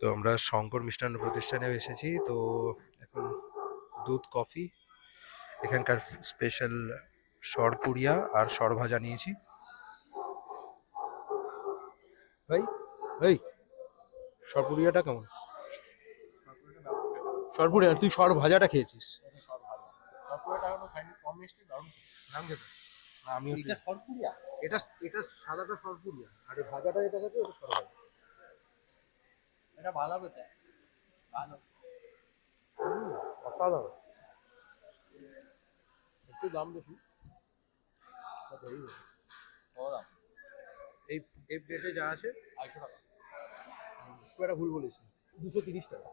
তো আমরা শঙ্কর মিষ্টান্ন প্রতিষ্ঠানে এসেছি। তো এখন দুধ কফি, এখানকার স্পেশাল সরপুরিয়া আর সরভাজা নিয়েছি। ভাই ভাই, সরপুরিয়াটা কেমন? সরপুরিয়া, তুই সর ভাজাটা খেয়েছিস? নাম খেতে না, আমি এটা সরপুরিয়া, এটা এটা সাদাটা সরপুরিয়া আর এই ভাজাটা এটা খেতে ওটা সরভাজা। এটা ভালো খেতে, ভালো। অসাধারণ। একটু দাম বেশি, দাম এই এই প্লেটে যা আছে 250 টাকা। খুব একটা ভুল বলিস, 230 টাকা।